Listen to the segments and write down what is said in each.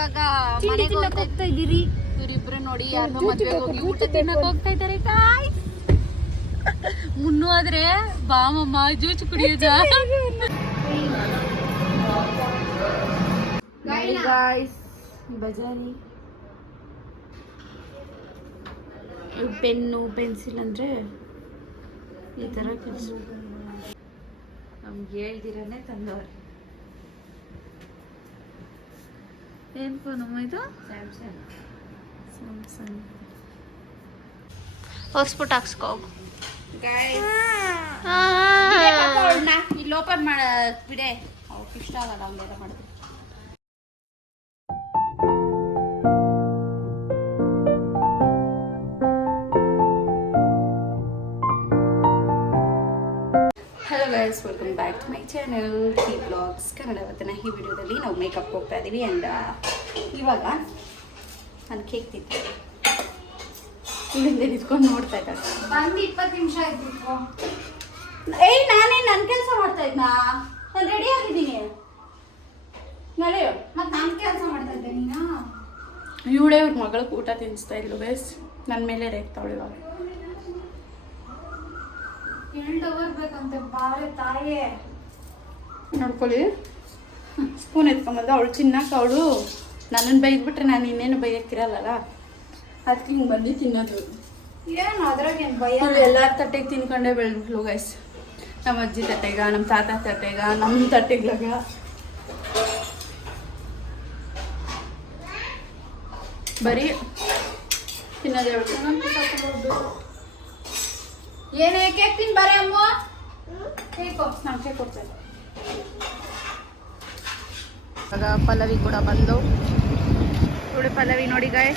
ತಿಂಡಿ ಮನೆಗೆ ಹೋಗ್ತಾ ಹೋಗ್ತಾ ಇದ್ದೀರಿ? ಇವ್ರಿಬ್ರು ನೋಡಿ ಯಾರು ಮದ್ವೆಗೆ ಹೋಗಿ ಊಟ ತಿನ್ನಕ್ ಹೋಗ್ತಾ ಇದಾರೆ ಕಾಯ್ ಮುನ್ನು ಆದ್ರೆ ಬಾಮಮ್ಮ ಜೂಚು ಕುಡಿಯೋದ? ಬಜಾರಿ. ಪೆನ್ನು ಪೆನ್ಸಿಲ್ ಅಂದ್ರೆ ಈ ತರ ಕೆಲಸ. ನಮ್ಗೆ ಹೇಳ್ದಿರನೇ ತಂದವ್ರೆ. ಏನ್ ಫೋನ್ ಅಮ್ಮ ಇದು ಸ್ಯಾಮ್ಸಂಗ್ ಸ್ಯಾಮ್ಸಂಗ್ ಹೊಸ್ಬಿಟ್ಟು ಹಾಕ್ಸ್ಕೋ ಇಲ್ಲಿ ಓಪನ್ ಮಾಡ ಬಿಡೆ. ಅವ್ರಿಗೆ ಇಷ್ಟ ಆಗಲ್ಲ ಹಂಗೆಲ್ಲ ಮಾಡಿದ್ರೆ welcome back to my channel T blogs Kannada ಅವತ್ತಿನ ಈ ವಿಡಿಯೋದಲ್ಲಿ ನಾವು ಮೇಕಪ್ ಹೋಗ್ತಾ ಇದ್ದೀವಿ ಆ್ಯಂಡ್ ಇವಾಗ ನಾನು ಕೇಕ್ ತಿಂತೀನಿ. ಇದ್ಕೊಂಡು ನಿಂತ್ಕೊಂಡು ನೋಡ್ತಾ ಇದ್ದೆ. ಬಂದು ಇಪ್ಪತ್ತು ನಿಮಿಷ ಆಯ್ತು. ಏಯ್ ನಾನೇ ನನ್ನ ಕೆಲಸ ಮಾಡ್ತಾ ಇದ್ನಾ? ನಾನು ರೆಡಿ ಆಗಿದ್ದೀನಿ. ನಡೆಯೋ ಮತ್ತೆ ನಾನು ಕೆಲಸ ಮಾಡ್ತಾ ಇದ್ದೆ ನೀನು? ಇವಳೇ ಅವ್ರ ಮಗಳಿಗೆ ಊಟ ತಿನ್ನಿಸ್ತಾ ಇದ್ಲು ಬೇಸ್ ನನ್ನ ಮೇಲೆ ರೇಗ್ತಾವಳು ಇವಾಗ. ತಾಯೇ. ನೋಡ್ಕೊಳ್ಳಿ. ಸ್ಪೂನ್ ಎತ್ಕೊಂಬಂದು ಅವಳು ತಿನ್ನಕ್ಕೆ ಅವಳು ನನ್ನನ್ನು ಬೈದ್ಬಿಟ್ರೆ ನಾನು ಇನ್ನೇನು ಬೈಯಕ್ಕಿರಲ್ಲ ಅದಕ್ಕೆ ಹಿಂಗೆ ಬಂದು ತಿನ್ನೋದು. ಏನು ಅದ್ರಾಗ ಏನು ಭಯ? ಎಲ್ಲರ ತಟ್ಟೆಗೆ ತಿನ್ಕೊಂಡೇ ಬೆಳೆದ್ಬಿಟ್ಲು ಗೈಸ್ ನಮ್ಮ ಅಜ್ಜಿ ತಟ್ಟೆಗ ನಮ್ಮ ತಾತ ತಟ್ಟೆಗ ನಮ್ಮ ತಟ್ಟೆಗ್ಲಾಗ ಬರೀ ತಿನ್ನೋದೇ ಹೇಳ್ಕೊಂಡು ಏನೇ ಕೇಕ್ ತಿನ್ ಬರೇ ಅಮ್ಮ? ಕೇಕು ನಮಗೆ ಕೊಡ್ತಾರೆ ಇವಾಗ ಪಲ್ಲವಿ ಕೂಡ ಬಂದು. ನೋಡಿ ಪಲ್ಲವಿ ನೋಡಿ ಗಾಯ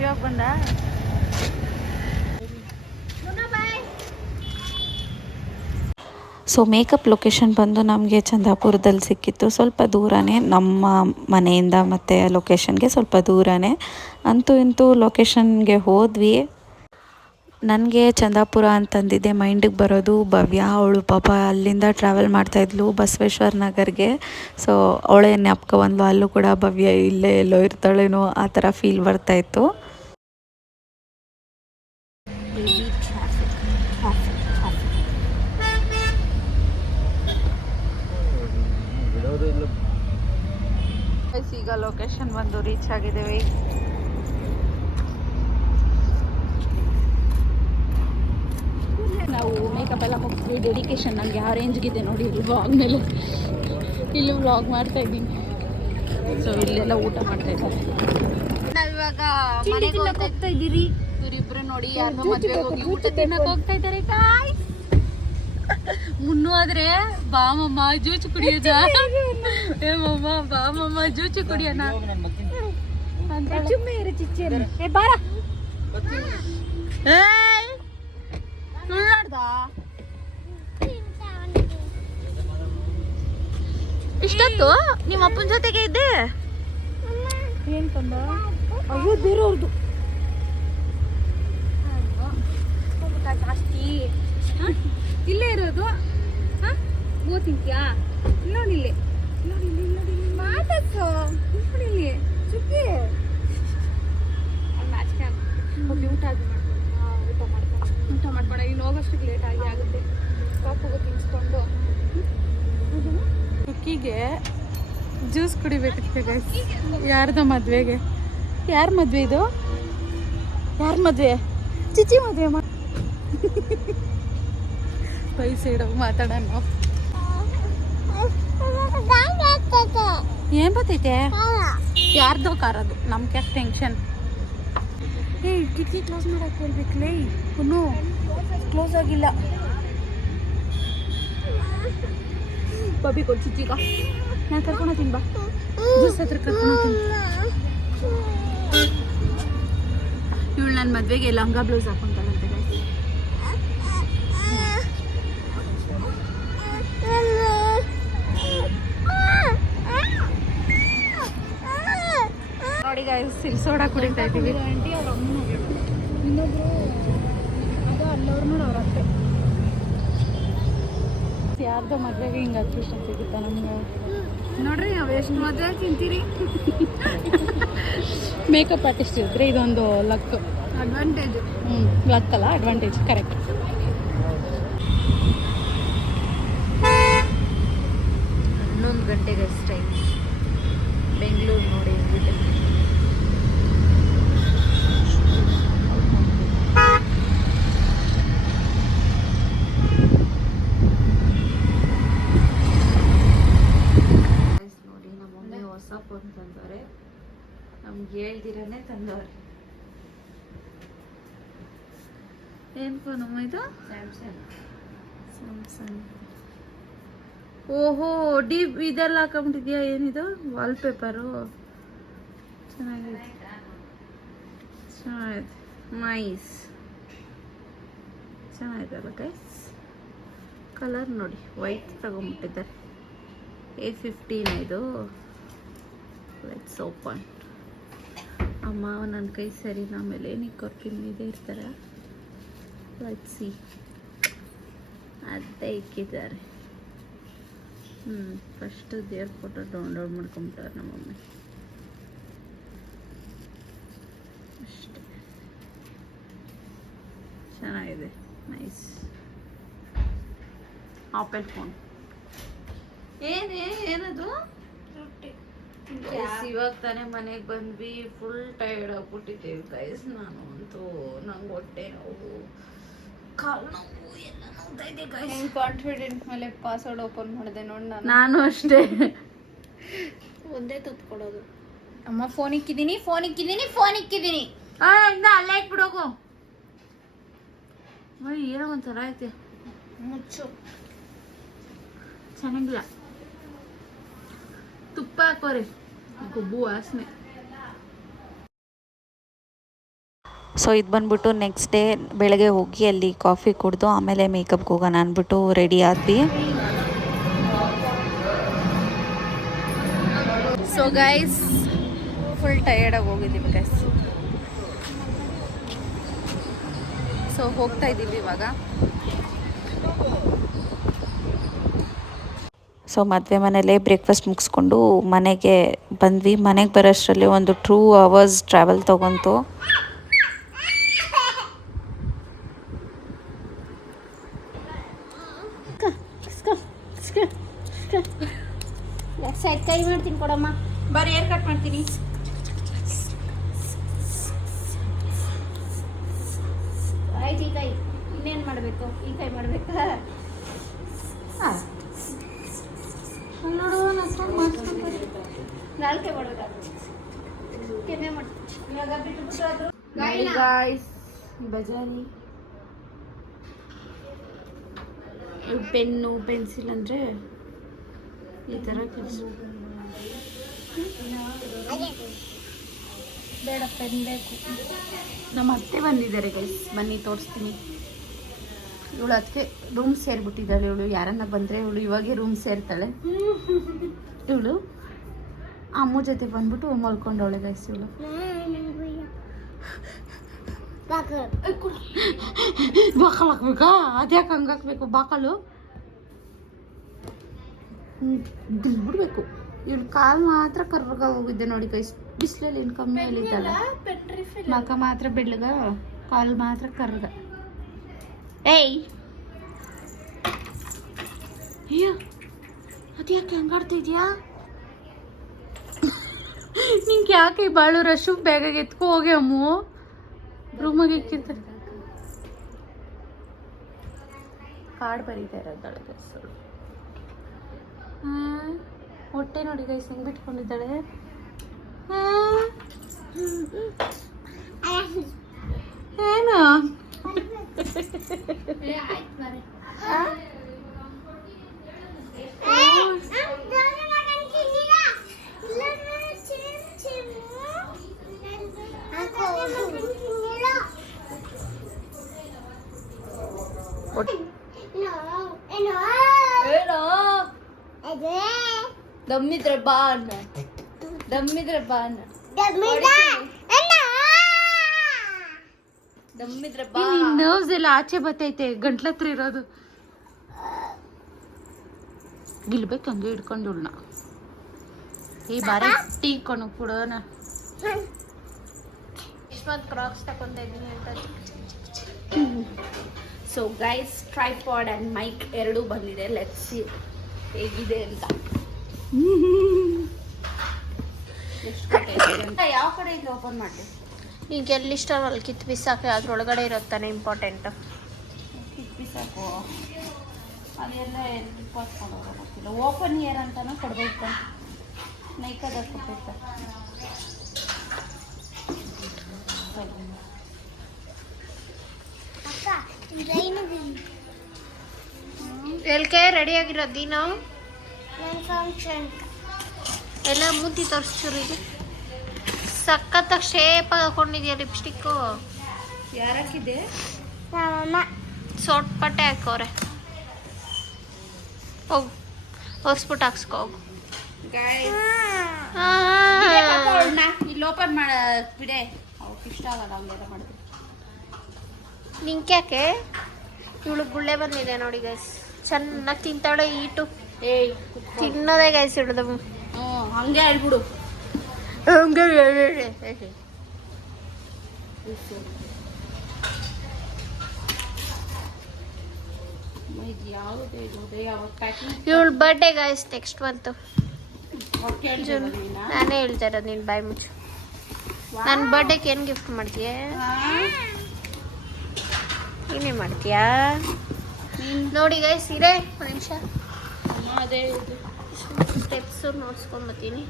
ಇವಾಗ ಬಂದ? ಸೊ ಮೇಕಪ್ ಲೊಕೇಶನ್ ಬಂದು ನಮಗೆ ಚಂದಾಪುರದಲ್ಲಿ ಸಿಕ್ಕಿತ್ತು. ಸ್ವಲ್ಪ ದೂರನೇ ನಮ್ಮ ಮನೆಯಿಂದ ಮತ್ತು ಲೊಕೇಶನ್ಗೆ ಸ್ವಲ್ಪ ದೂರನೇ. ಅಂತೂ ಇಂತೂ ಲೊಕೇಶನ್ಗೆ ಹೋದ್ವಿ. ನನಗೆ ಚಂದಾಪುರ ಅಂತಂದಿದ್ದೆ ಮೈಂಡಿಗೆ ಬರೋದು ಭವ್ಯ. ಅವಳು ಪಾಪ ಅಲ್ಲಿಂದ ಟ್ರಾವೆಲ್ ಮಾಡ್ತಾಯಿದ್ಲು ಬಸವೇಶ್ವರ ನಗರ್ಗೆ. ಸೊ ಅವಳೇ ಜ್ಞಾಪಕ ಬಂದ್ಲು ಅಲ್ಲೂ ಕೂಡ ಭವ್ಯ ಇಲ್ಲೇ ಎಲ್ಲೋ ಇರ್ತಾಳೇನೋ ಆ ಥರ ಫೀಲ್ ಬರ್ತಾಯಿತ್ತು ಈಗ ಲೊಕೇಶನ್ ಬಂದು ರೀಚ್ ಆಗಿದ್ದೇವೆ ನಾವು ಮೇಕಪ್ ಎಲ್ಲ ಮುಗಿಸ್ವಿ ಡೆಡಿಕೇಶನ್ ನಂಗೆ ಆ ರೇಂಜ್ಗಿದೆ ನೋಡಿ ಇಲ್ಲಿ ವ್ಲಾಗ್ ಮೇಲೆ. ಇಲ್ಲಿ ವ್ಲಾಗ್ ಮಾಡ್ತಾ ಇದ್ದೀನಿ. ಸೊ ಇಲ್ಲೆಲ್ಲ ಊಟ ಮಾಡ್ತಾ ಇದ್ದಾರೆ. ನಾವಿವಾಗ ತಿನ್ನಕ್ ಹೋಗ್ತಾ ಇದ್ದೀರಿ? ಇವರಿಬ್ರು ನೋಡಿ ಯಾರು ಮದ್ವೆಗೆ ಹೋಗಿ ಊಟ ತಿನ್ನಕ್ಕೆ ಹೋಗ್ತಾ ಇದ್ದಾರೆ. ಕಾಯ್ ಮುನ್ನು ಆದ್ರೆ ಬಾಮಮ್ಮ ಜೂಚು ಕುಡಿಯೋದ? ಏ ಮಮ್ಮ ಬಾಮಮ್ಮ ಜೂಚು ಕುಡಿಯೋಣ. ಸುಮ್ಮನೆ ಇರು ಚಿಚ್ಚಿ ಏ ಬಾರ. ಏಯ್ ಸುಳ್ಳಾಡ್ದ? ಇಷ್ಟೊತ್ತು ನಿಮ್ಮ ಅಪ್ಪನ ಜೊತೆಗೆ ಇದ್ದೆ. ಏನ್ ತಂದ ಅಯ್ಯೋ ಬೇರೆಯವ್ರದ್ದು ಜಾಸ್ತಿ? ಇಲ್ಲೇ ಇರೋದು? ಹಾ? ಗೋ ತಿಂತೀಯಾ ನೋಡಿಲ್ಲಿ ನೋಡಿಲ್ಲಿ ನೋಡಿಲ್ಲಿ ಮಾತಾಡ್ಸು. ನೋಡಿಲ್ಲಿ ಚುಕ್ಕಿ ಅಲ್ಲಿ ನಾಚಿಕೆ ಆಗುತ್ತೆ ಹೋಗಿ ಊಟ ಮಾಡ್ಕೊಂಡು ಹಾ, ಊಟ ಮಾಡ್ಕೊಂಡು. ಊಟ ಮಾಡ್ಕೊಂಡು. ಇನ್ನು ಹೋಗೋಷ್ಟಕ್ಕೆ ಲೇಟ್ ಆಗಿ ಆಗುತ್ತೆ. ಪಾಪುಗೂ ತಿನ್ಸ್ಕೊಂಡು. ಕುಕ್ಕಿಗೆ ಜ್ಯೂಸ್ ಕುಡಿಬೇಕಿತ್ತು ಗೈಸ್ ಯಾರ್ದ ಮದ್ವೆಗೆ? ಯಾರ ಮದ್ವೆ ಇದು? ಯಾರ ಮದ್ವೆ? ಚಿಚಿ ಮದ್ವೆ ಮಾ ಬೈ ಸೈಡಾಗ ಮಾತಾಡೋಣ. ಏನ್ ಬತ್ತೈತೆ ಯಾರ್ದೋ ಕಾರದು. ನಮ್ಗೆ ಟೆನ್ಷನ್ ಏ ಕಿಟಕಿ ಕ್ಲೋಸ್ ಮಾಡಕ್ಕೆ ಹೇಳ್ಬೇಕಲೇ ಹುನು ಕ್ಲೋಸ್ ಆಗಿಲ್ಲ. ಬಬ್ಬಿ ಕೊಡ್ ಚಿಚ್ಚಿಗ ನಾನು ಕರ್ಕೊಂಡು ಹೋಗ್ತೀನಿ ಬಾ. ಜ್ಯೂಸ್ ಹತ್ರ ಕರ್ಕೊಂಡು ಹೋಗ್ತೀನಿ. ಇವಳು ನನ್ನ ಮದ್ವೆಗೆ ಲಂಗಾ ಬ್ಲೌಸ್ ಹಾಕೊಂತಾಳಂತೆ ನೋಡಿ ಗಾಯ್ಸ್ ಇಲ್ಲಿ ಸೋಡಾ ಕುಡಿತಾ ಇದ್ದೀವಿ. ಆಂಟಿ ಅವ್ರ ಅಮ್ಮನ ಇನ್ನೊಬ್ರು ಅದು ಅಲ್ಲವ್ರು ನೋಡಿ ಅವ್ರ ಅತ್ತೆ. ಯಾರ್ದೋ ಮದ್ವೆಗೆ ಹಿಂಗೆ ಅದೃಷ್ಟ ಸಿಗುತ್ತ ನಮ್ಗೆ? ನೋಡ್ರಿ ಎಷ್ಟು ಮದುವೆ ತಿಂತೀರಿ? ಮೇಕಪ್ ಆರ್ಟಿಸ್ಟ್ ಇದ್ರೆ ಇದೊಂದು ಲಕ್ ಅಡ್ವಾಂಟೇಜ್ ಹ್ಞೂ ಲಕ್ ಅಲ್ಲ ಅಡ್ವಾಂಟೇಜ್ ಕರೆಕ್ಟ್ ಹನ್ನೊಂದು ಗಂಟೆಗೆ ಅಷ್ಟೇ ಬೆಂಗಳೂರು ನೋಡಿ ಹೆಂಗಿದೆ ನೋಡಿ ನಮ್ಮ ಮಮ್ಮಿ ಹೊಸ ಫೋನ್ ತಂದವ್ರೆ ನಮ್ಗೆ ಹೇಳ್ದಿರನೇ ತಂದವ್ರೆ. ಏನು ಫೋನ್ ಅಮ್ಮ ಇದು? ಸ್ಯಾಮ್ಸಂಗ್ ಸ್ಯಾಮ್ಸಂಗ್ ಓಹೋ ಡಿ ಇದೆಲ್ಲ ಹಾಕೊಂಬಿಟ್ಟಿದ್ಯಾ? ಏನಿದು? ವಾಲ್ಪೇಪರು ಚೆನ್ನಾಗಿದೆ ಚೆನ್ನಾಗಿದೆ ನೈಸ್ ಚೆನ್ನಾಗಿದೆಲ್ಲ ಗೈಸ್ ಕಲರ್ ನೋಡಿ ವೈಟ್ ತಗೊಂಬಿಟ್ಟಿದ್ದಾರೆ. ಎ ಫಿಫ್ಟೀನ್ ಇದು? ಲೆಟ್ಸ್ ಓಪನ್ ಅಮ್ಮ ನನ್ನ ಕೈ ಸರಿ ಆಮೇಲೆ ಕೊರ್ಕಿನ ಇದೆ ಇರ್ತಾರೆ? ಲಟ್ಸಿ ಅದೇ ಇಕ್ಕಿದ್ದಾರೆ. ಹ್ಞೂ ಫಸ್ಟ್ ದೇವ್ರ ಫೋಟೋ ಡೌನ್ಲೋಡ್ ಮಾಡ್ಕೊಂಬಿಟ್ಟಾರೆ ನಮ್ಮಮ್ಮ. ಅಷ್ಟೇ. ಚೆನ್ನಾಗಿದೆ. ನೈಸ್ ಆಪಲ್ ಫೋನ್ ಏನೇ, ಏನದು? ಇವಾಗ ತಾನೇ ಮನೆಗೆ ಬಂದ್ವಿ ಫುಲ್ ಟೈರ್ಡ್ ಆಗ್ಬಿಟ್ಟಿದ್ದೀವಿ ಗೈಸ್ ನಾನು ಅಂತೂ ನಂಗೆ ಹೊಟ್ಟೆ ನೋವು ಕಾಲು ನೋವು ಎಲ್ಲ ನೋಡ್ತಾ ಇದೆ ಗೈಸ್ ಹೆಂಗ್ ಕಾನ್ಫಿಡೆಂಟ್ ಮೇಲೆ ಪಾಸ್ವರ್ಡ್ ಓಪನ್ ಮಾಡಿದೆ ನೋಡಿ ನಾನು. ನಾನು ಅಷ್ಟೇ. ಒಂದೇ ಕೊಡೋದು. ಅಮ್ಮ ಫೋನ್ ಇಕ್ಕಿದ್ದೀನಿ ಫೋನ್ ಇಕ್ಕಿದ್ದೀನಿ ಫೋನ್ ಇಕ್ಕಿದ್ದೀನಿ. ಆ ಇಂದ ಅಲ್ಲೇ ಇಟ್ಬಿಡೋಗು ಏನೋ ಒಂಥರ ಐತೆ. ಮುಚ್ಚು. ಚೆನ್ನಾಗಿಲ್ಲ. ತುಪ್ಪ ಹಾಕೋರಿ ವಾಸನೆ ಸೊ ಇದು ಬಂದ್ಬಿಟ್ಟು ನೆಕ್ಸ್ಟ್ ಡೇ ಬೆಳಗ್ಗೆ ಹೋಗಿ ಅಲ್ಲಿ ಕಾಫಿ ಕುಡಿದು ಆಮೇಲೆ ಮೇಕಪ್ಗೆ ಹೋಗೋಣ ಅಂದ್ಬಿಟ್ಟು ರೆಡಿ ಆದ್ವಿ. ಸೊ ಗೈಸ್ ಫುಲ್ ಟಯರ್ಡಾಗಿ ಹೋಗಿದ್ದೀವಿ ಗೈಸ್ ಸೊ ಹೋಗ್ತಾ ಇದ್ದೀವಿ ಇವಾಗ. ಸೊ ಮದುವೆ ಮನೇಲೇ ಬ್ರೇಕ್ಫಾಸ್ಟ್ ಮುಗಿಸ್ಕೊಂಡು ಮನೆಗೆ ಬಂದ್ವಿ. ಮನೆಗೆ ಬರೋಷ್ಟರಲ್ಲಿ ಒಂದು ಟೂ ಅವರ್ಸ್ ಟ್ರಾವೆಲ್ ತೊಗೊಂತು. ಕೈ ಮಾಡ್ತೀನಿ ಕೊಡಮ್ಮ. ಬರೀ ಏರ್ ಕಟ್ ಮಾಡ್ತೀನಿ ಆಯ್ತು ಈ ಕೈ ಇನ್ನೇನು ಮಾಡಬೇಕು ಈ ಕೈ ಮಾಡಬೇಕಾ ನೋಡು ನಾಲ್ಕೆ ಮಾಡಬೇಕಾ ಕೆಮ್ಮೆ ಮಾಡಿ ಇವಾಗ ಬಿಟ್ಟು ಬಿಟ್ಟು ಗಾಯ್ಸ್ ಬಜಾರಿ. ಪೆನ್ನು ಪೆನ್ಸಿಲ್ ಅಂದರೆ ಈ ಥರ ಕೆಲಸ ಬೇಡ ಪೆನ್ ಬೇಕು. ನಮ್ಮ ಅತ್ತೆ ಬಂದಿದ್ದಾರೆ ಗೈಸ್ ಬನ್ನಿ ತೋರಿಸ್ತೀನಿ. ಇವಳು ಅದಕ್ಕೆ ರೂಮ್ ಸೇರಿಬಿಟ್ಟಿದ್ದಾಳೆ ಇವಳು. ಯಾರನ್ನ ಬಂದರೆ ಇವಳು ಇವಾಗೆ ರೂಮ್ ಸೇರ್ತಾಳೆ. ಇವಳು ಅಮ್ಮ ಜೊತೆ ಬಂದ್ಬಿಟ್ಟು ಮಲ್ಕೊಂಡವಳೆ ಗೈಸ್ ಇವಳು. ಬಾಕಲ್ ಹಾಕ್ಬೇಕಾ? ಅದ್ಯಾಕೆ ಹಂಗೆ ಹಾಕ್ಬೇಕು? ಬಾಕಲು? ಬಿಡ್ಬೇಕು. ಇವಳು ಕಾಲು ಮಾತ್ರ ಕರ್ರಗ ಹೋಗಿದ್ದೆ ನೋಡಿ ಗೈಸ್ ಬಿಸಿಲಲ್ಲಿ ಏನು ಕಮ್ಮಿ ಎಲ್ಲಿದ್ದಾಳೆ ಮಕ ಮಾತ್ರ ಬೆಳ್ಳಗ ಕಾಲು ಮಾತ್ರ ಕರ್ರಗ. ಏಯ್! ಅಯ್ಯೋ ಅದ್ಯಾಕೆ ಹಂಗಾಡ್ತಿದ್ಯಾ? ನಿಂಗೆ ಯಾಕೆ ಈ ಬಾಳು ರಶು ಬೇಗ ಎತ್ಕೊ ಹೋಗಿ ಅಮ್ಮು? ರೂಮಾಗೆ ಇಕ್ಕಿರ್ತಾರೆ ಕಾರ್ಡ್ ಬರೀತಾ ಇರೋದಾಳೆ ಗೈಸ್ ಹೊಟ್ಟೆ ನೋಡಿ ಗೈಸ್ ಹೆಂಗ್ ಬಿಟ್ಕೊಂಡಿದ್ದಾಳೆ? ಹಾ. ಏನು? ಏನೋ ದಮ್ಮಿದ್ರೆ ಬಾ ಅನ್ನ ದಮ್ಮಿದ್ರೆ ಬಾ ಅನ್ನ ದಮ್ಮಿದ್ರೆ ಬಾ ನರ್ವ್ಸ್ ಎಲ್ಲ ಆಚೆ ಬತ್ತೈತೆ ಗಂಟ್ಲ ಹತ್ರ ಇರೋದು. ಗಿಲ್ಬೇಕು ಹಂಗೆ ಹಿಡ್ಕೊಂಡು ಉಳ್ನ ಈ ಬಾರ ಟೀ ಕೊಂಡು ಕೊಡೋಣ ಯಶ್ವಂತ್ ಕ್ರಾಕ್ಸ್ ತಗೊಂತ ಇದ್ದೀನಿ ಅಂತ. So guys tripod and mic ಎರಡೂ ಬಂದಿದೆ. ಲೆಟ್ಸ್ ಸಿ ಹೇಗಿದೆ ಅಂತ. ಯಾವ ಕಡೆ ಇದು ಓಪನ್ ಮಾಡಿ ಈಗ ಎಲ್ಲಿಷ್ಟಾರ ಅಲ್ಲಿ ಕಿತ್ತು ಬಿಸಾಕಿ ಅದ್ರೊಳಗಡೆ ಇರುತ್ತಾನೆ ಇಂಪಾರ್ಟೆಂಟ್ ಬಿಸಾಕು. ಅದೆಲ್ಲ ಎಲ್ಲಿ ಕೊಟ್ಕೊಂಡು ಗೊತ್ತಿಲ್ಲ. ಓಪನ್ ಇಯರ್ ಅಂತಾನು ಕೊಡ್ಬೇಕು. ನೈಕದ ಕೊಟ್ಟಿರ್ತಾರೆ ಎಲ್ಕೆ ರೆಡಿ ಆಗಿರೋದಿ ನೀನು? ಎಲ್ಲ ಮೂತಿ ತೋರಿಸ್ಚೂರಿಗೆ ಸಖತ್ತಾಗಿ ಶೇಪ್ ಹಾಕೊಂಡಿದ್ಯಾ ಲಿಪ್ಸ್ಟಿಕ್ಕು ಯಾರಕ್ಕಿದೆ ಸೊಟ್ ಪಟ್ಟೆ ಹಾಕೋರೆ. ಹೋಗು. ಹೊಸ್ಬಿಟ್ಟು ಹಾಕ್ಸ್ಕೊ ಹೋಗು. ಇಲ್ಲಿ ಓಪನ್ ಮಾಡ ಬಿಡೆ. ಇಷ್ಟ ಆಗಲ್ಲ ಹಂಗೆಲ್ಲ ಮಾಡಿದ್ರೆ ನಿಂಕ್ಯಾಕೆ? ಇವಳು ಗುಳ್ಳೆ ಬಂದಿದೆ ನೋಡಿ ಗೈಸ್ ಚೆನ್ನಾಗಿ ತಿಂತಾಳೆ ಈಟು ತಿನ್ನೋದೇ ಗೈಸ್ ಹಿಡ್ದು ಹ್ಞೂ ಹಂಗೆ ಹೇಳ್ಬಿಡು. ಪ್ಯಾಕಿಂಗ್ ಇವಳು ಬರ್ಡೇ ಗೈಸ್ ನೆಕ್ಸ್ಟ್ ಬಂತು ನಾನೇ? ಹೇಳ್ತಾ ಇರೋದು ನೀನು ಬಾಯ್ ಮುಚ್ಚು. ನನ್ನ ಬರ್ಡೇಗೆ ಏನು ಗಿಫ್ಟ್ ಮಾಡ್ತೀಯಾ? ಏನೇ ಮಾಡ್ತೀಯಾ? ನೋಡಿ ಗೈಸ್ ಇರೇ ಒಂದು ನಿಮಿಷ. ಅದೇ ಸ್ಟೆಪ್ಸು ನೋಡ್ಸ್ಕೊಂಬತ್ತೀನಿ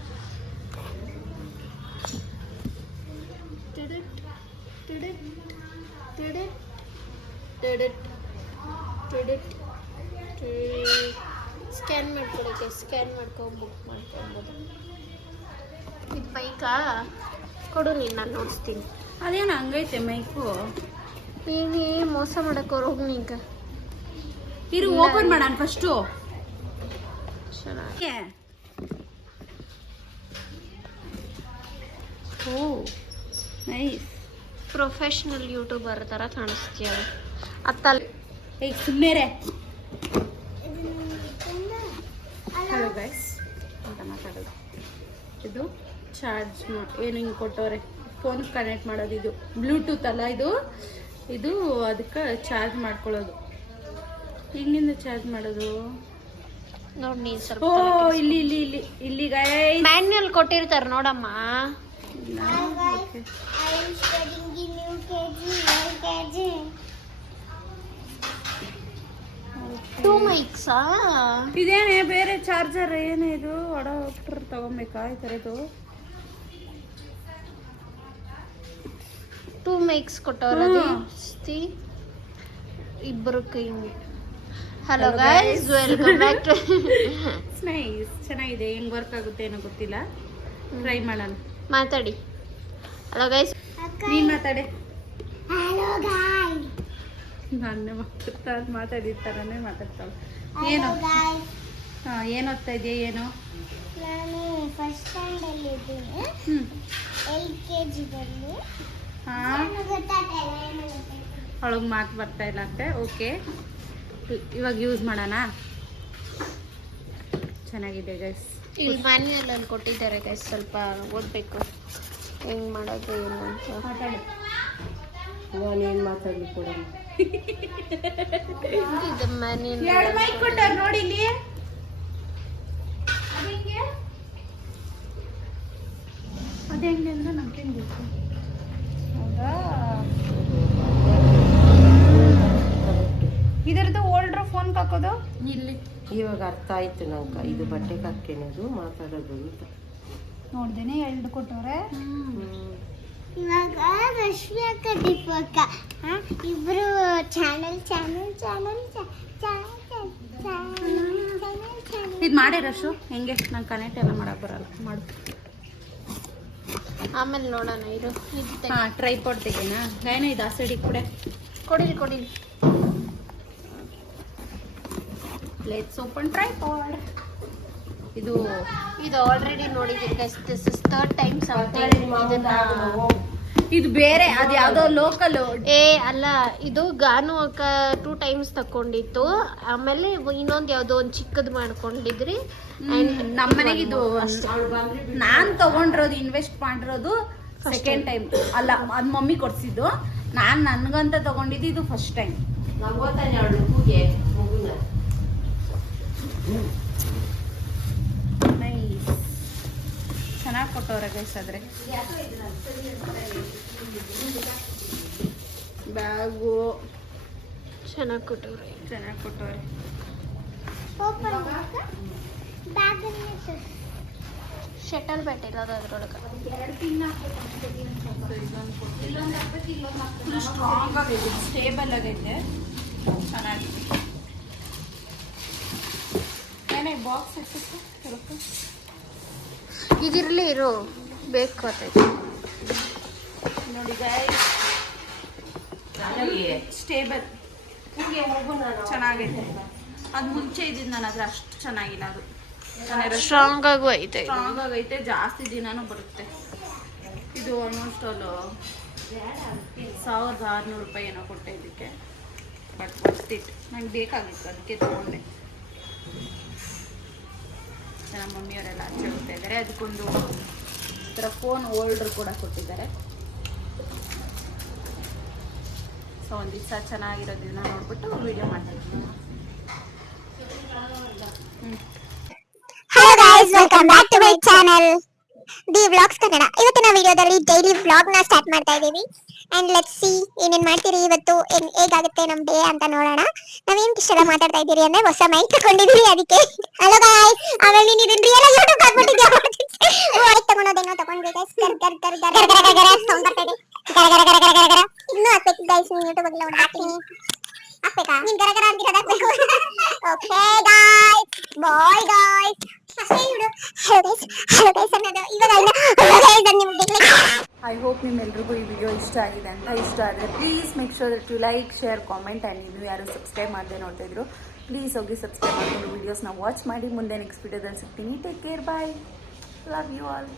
ಸ್ಕ್ಯಾನ್ ಮಾಡ್ಕೊಳಕ್ಕೆ ಸ್ಕ್ಯಾನ್ ಮಾಡ್ಕೊಂಡು ಬುಕ್ ಮಾಡ್ಕೊಬೋದು. ಇದು ಬೈಕಾ ಕೊಡು ನೀನು ನಾನು ನೋಡಿಸ್ತೀನಿ. ಅದೇನು ಹಂಗೈತೆ ಮೈಕು ನೀನು ಮೋಸ ಮಾಡಕ್ಕೆ ಹೋಗಿ ನಿಂಗೆ ಇರು ಓಪನ್ ಮಾಡೋಣ ಫಸ್ಟು ಚೆನ್ನಾಗಿ. ಓ ನೈಸ್ ಪ್ರೊಫೆಷ್ನಲ್ ಯೂಟ್ಯೂಬರ್ ಥರ ಕಾಣಿಸ್ತೀಯ? ಅತ್ತಲ್ಲಿ. ಏಯ್ ಸುಮ್ಮನೆ ಹಲೋ ಗೈಸ್ ಅಂತ ಮಾತಾಡೋದು. ಇದು ಚಾರ್ಜ್ ಏನು ಹಿಂಗೆ ಕೊಟ್ಟವ್ರೆ? ಫೋನ್ ಕನೆಕ್ಟ್ ಮಾಡೋದು ಇದು. ಬ್ಲೂಟೂತ್ ಅಲ್ಲ ಇದು? ಇದು ಅದಕ್ಕೆ ಚಾರ್ಜ್ ಮಾಡ್ಕೊಳ್ಳೋದು. ಹಿಂಗಿಂದ ಚಾರ್ಜ್ ಮಾಡೋದು? ನೋಡಿ ಸ್ವಲ್ಪ ಓ ಇಲ್ಲಿ ಇಲ್ಲಿ ಇಲ್ಲಿ ಇಲ್ಲಿ ಗೈಸ್ ಮ್ಯಾನ್ಯಲ್ ಕೊಟ್ಟಿರ್ತಾರೆ ನೋಡಮ್ಮ. ಟೂ ಮೈಕ್ಸಾ ಇದೇನೆ ಬೇರೆ ಚಾರ್ಜರ್ ಏನೇ ಇದು? ಅಡಾಪ್ಟರ್ ತಗೊಬೇಕಾ ಈ ಥರದ್ದು ಟೂ ಮೈಕ್ಸ್ ಕೊಟ್ಟವ್ರದು. ಹ್ಮ್. ಇಬ್ಬರು ಕೈ hello guys welcome back to Snehi's ಚೆನ್ನಾಗಿದೆ. ಹೆಂಗ್ ವರ್ಕ್ ಆಗುತ್ತೆ ಏನೋ ಗೊತ್ತಿಲ್ಲ. ಟ್ರೈ ಮಾಡೋಣ. ಮಾತಾಡಿ. ಹಲೋ ಗೈಸ್ ನೀನ್ ಮಾತಾಡೆ. ನಾನು ಮಾತಾಡ್ತಾ ಮಾತಾಡಿರ್ತಾರನೇ ಮಾತಾಡ್ತಾಳೆ ಏನು? ಹಾ ಏನು ಓದ್ತಾ ಇದೆಯಾ? ಏನು? ನಾನು ಫಸ್ಟ್ ಸ್ಟ್ಯಾಂಡಲ್ಲಿ ಇದ್ದೀನಿ. ಹ್ಮ್. ಎಲ್ ಕೆ ಜಿದಲ್ಲಿ ಹಾ. ಅವಳಿಗೆ ಮಾತು ಬರ್ತಾ ಇಲ್ಲ ಅಂತೆ. ಓಕೆ ಇವಾಗ ಯೂಸ್ ಮಾಡೋಣ? ಚೆನ್ನಾಗಿದೆ ಗೈಸ್ ಇಲ್ಲಿ ಮ್ಯಾನ್ಯಲ್ ಅಲ್ಲಿ ಕೊಟ್ಟಿದ್ದಾರೆ ಗೈಸ್ ಸ್ವಲ್ಪ ಓದಬೇಕು. ಹೆಂಗ್ ಮಾಡೋದು ಏನು ಅಂತ. ಮಾತಾಡಿ ನಾನೇನು ಮಾತಾಡ್ಲಿ ಕೂಡ ಇದು ಮ್ಯಾನ್ಯಲ್ ಎರಡು ಮೈಕ್ ಕೊಟ್ಟಾರ ನೋಡಿ ಇಲ್ಲಿ. ಅದೇ ಹೆಂಗೆ? ಅಂದ್ರೆ ನಮ್ಗೆ ಗೊತ್ತು? ಹೌದಾ ಇದರದ್ದು ಓಲ್ಡ್ರ ಫೋನ್ ಹಾಕೋದು? ಇಲ್ಲಿ. ಇವಾಗ ಅರ್ಥ ಆಯ್ತು ನಂಗೆ ಇದು ಬಟ್ಟೆ ಹಾಕ್ಯನದು ಮಾತಾಡೋದು ಅಂತ. ನೋಡ್ದೇನೆ ಎರಡು ಕೊಟ್ಟವ್ರೆ. ಇವಾಗ ರಶ್ಮಿ ಅಕ್ಕ ದೀಪು ಅಕ್ಕ ಹಾ, ಇಬ್ರು channel channel channel channel channel ಇದು ಮಾಡಿ ರಶು ಹೆಂಗೆ? ನಂಗೆ ಕನೆಕ್ಟ್ ಎಲ್ಲ ಮಾಡಕ್ ಬರಲ್ಲ. ಮಾಡು. ಆಮೇಲೆ ನೋಡೋಣ ಇರು. ಇದು. ಹಾಂ ಟ್ರೈಪಾಡ್ ತೆಗಿನ? ಗಾಯನ ಇದು ಆ ಸೈಡಿಗೆ ಕೊಡೆ. ಕೊಡಿಲಿ ಕೊಡಿಲಿ ಲೆಟ್ಸ್ ಓಪನ್ ಟ್ರೈಪಾಡ್ ಇದು ಇದು ಆಲ್ರೆಡಿ ನೋಡಿದ್ದೀನಿ guys this is third time something ಇದನ್ನ ಇದು ಬೇರೆ ಅದು ಯಾವ್ದೋ ಲೋಕಲ್ ಏ ಅಲ್ಲ ಇದು ಗಾನು ಅಕ್ಕ ಟೂ ಟೈಮ್ಸ್ ತಕೊಂಡಿತ್ತು ಆಮೇಲೆ ಇನ್ನೊಂದ್ ಯಾವ್ದೋ ಒಂದ್ ಚಿಕ್ಕದ್ ಮಾಡ್ಕೊಂಡಿದ್ರಿ. ನಮ್ಮನೆಗೆ ಇದು ನಾನ್ ತಗೊಂಡಿರೋದು ಇನ್ವೆಸ್ಟ್ ಮಾಡಿರೋದು ಸೆಕೆಂಡ್ ಟೈಮ್ ಅಲ್ಲ ಅದ್ ಮಮ್ಮಿ ಕೊಡ್ಸಿದ್ದು. ನಾನ್ ನನ್ಗಂತ ತಗೊಂಡಿದ್ದು ಇದು ಫಸ್ಟ್ ಟೈಮ್ ಮಗುನ ಚೆನ್ನಾಗಿ ಕೊಟ್ಟವ್ರೆ ಗೈಸ್ ಆದ್ರೆ. ಬ್ಯಾಗು. ಚೆನ್ನಾಗಿ ಕೊಟ್ಟವ್ರೆ. ಚೆನ್ನಾಗಿ ಕೊಟ್ಟವ್ರೆ. ಓಪನ್ ಬ್ಯಾಗ್ ಶಟಲ್ ಬ್ಯಾಟ್ ಇರೋದು ಅದ್ರೊಳಗೆ. ಸ್ಟ್ರಾಂಗ್ ಆಗೈತೆ ಸ್ಟೇಬಲ್ ಆಗೈತೆ ಚೆನ್ನಾಗಿದೆ. ಏನೇ ಬಾಕ್ಸ್ ಇದಿರ್ಲಿ ಇರು ಬೇಕು ಗೊತ್ತೈತಿ ನೋಡಿ ಸ್ಟೇಬಲ್ ಚೆನ್ನಾಗೈತೆ. ಅದು ಮುಂಚೆ ಇದ್ದಿದ್ದು ನನ್ನ ಹತ್ರ ಅಷ್ಟು ಚೆನ್ನಾಗಿಲ್ಲ ಅದು. ಸ್ಟ್ರಾಂಗ್ ಆಗು ಐತೆ. ಸ್ಟ್ರಾಂಗ್ ಆಗೈತೆ ಜಾಸ್ತಿ ದಿನಾನೂ ಬರುತ್ತೆ. ಇದು ಆಲ್ಮೋಸ್ಟ್ ಅಲ್ಲೂ ಸಾವಿರದ ಆರುನೂರು ರೂಪಾಯಿ ಏನೋ ಕೊಟ್ಟೆ ಇದಕ್ಕೆ. ಬಟ್ ಬರ್ತಿತ್ತು ಇಟ್ ನಂಗೆ ಬೇಕಾಗಿತ್ತು ಅದಕ್ಕೆ ತೊಗೊಂಡೆ. ನಮ್ಮ ಮಮ್ಮಿಯವರೆಲ್ಲ ಆಚೆ ಹೋಗ್ತಾ ಇದ್ದಾರೆ. ಫೋನ್ ಓಲ್ಡ್ರು ಕೂಡ ಕೊಟ್ಟಿದ್ದಾರೆ. ಸೊ ಒಂದು ದಿವಸ ಚೆನ್ನಾಗಿರೋದನ್ನ ನೋಡ್ಬಿಟ್ಟು ವಿಡಿಯೋ ಮಾಡ್ತೀನಿ. Hello guys welcome back to my channel the vlogs Kannada ಇವತ್ತಿನ ವಿಡಿಯೋದಲ್ಲಿ ಡೈಲಿ ನ ಸ್ಟಾರ್ಟ್ ಮಾಡ್ತಾ ಇದ್ದೀವಿ. ಅಂಡ್ ಲೆಟ್ಸ್ ಸಿ ಏನೇನ್ ಮಾಡ್ತೀರಿ ಇವತ್ತು ಏನ್ ಹೇಗಾಗುತ್ತೆ ನಮ್ ಡೇ ಅಂತ ನೋಡೋಣ. ನಾವೇನ್ ಇಷ್ಟೆಲ್ಲ ಮಾತಾಡ್ತಾ ಇದ್ದೀರಿ ಅಂದ್ರೆ ಹೊಸ ಮೈಕ್ ತಗೊಂಡಿದೀವಿ ಅದಕ್ಕೆ. ಹಲೋ ಗಾಯ್ಸ್ ಆಮೇಲೆ ನೀನ್ ಇದನ್ನ ರಿಯಲ್ ಆಗಿ ಯೂಟ್ಯೂಬ್ ಹಾಕ್ಬಿಟ್ಟಿದ್ಯಾ? ಮೈಕ್ ತಗೊಂಡೋದೇನೋ ತಗೊಂಡ್ವಿ ಗೈಸ್ ಗರ್ ಗರ್ ಗರ್ ಗರ್ ಗರ್ ಗರ್ ಗರ್ ಸೌಂಡ್ ಬರ್ತಾ ಇದೆ ಗರ ಗರ ಗರ ಗರ ಗರ ಗರ ಇನ್ನೂ ಹಾಕ್ಬೇಕು ಗೈಸ್ ನೀನ್ ಯೂಟ್ಯೂಬ್ ಅಲ್ಲಿ ನೋಡಿ ಹಾಕ್ತೀನಿ. ಹಾಕ್ಬೇಕಾ? ನೀನ್ ಗರ ಗರ ಅಂತಿರೋದು ಹಾಕ್ಬೇಕು. ಓಕೆ ಗಾಯ್ಸ್ ಬಾಯ್ ಗಾಯ್ಸ್ ಅಷ್ಟೇ ಇಡು ಹಲೋ ಗೈಸ್ ಹಲೋ ಗೈಸ್ ಅನ್ನೋದು ಇವಾಗ ಇನ್ನು ಹಲೋ ಗೈಸ್ ಅಂತ ನಿಮ್ಗೆ ಐ ಹೋಪ್ ನಿಮ್ಮೆಲ್ರಿಗೂ ಈ ವಿಡಿಯೋ ಇಷ್ಟ ಆಗಿದೆ ಅಂತ ಇಷ್ಟ ಆದರೆ please make sure that you like share comment and ನೀವು ಯಾರು ಸಬ್ಸ್ಕ್ರೈಬ್ ಮಾಡದೆ ನೋಡ್ತಾ ಇದ್ರು ಪ್ಲೀಸ್ ಹೋಗಿ ಸಬ್ಸ್ಕ್ರೈಬ್ ಮಾಡಿಕೊಂಡು ವೀಡಿಯೋಸ್ನ ವಾಚ್ ಮಾಡಿ ಮುಂದೆ ನೆಕ್ಸ್ಟ್ ವಿಡಿಯೋದಲ್ಲಿ ಸಿಗ್ತೀನಿ. Take care bye love you all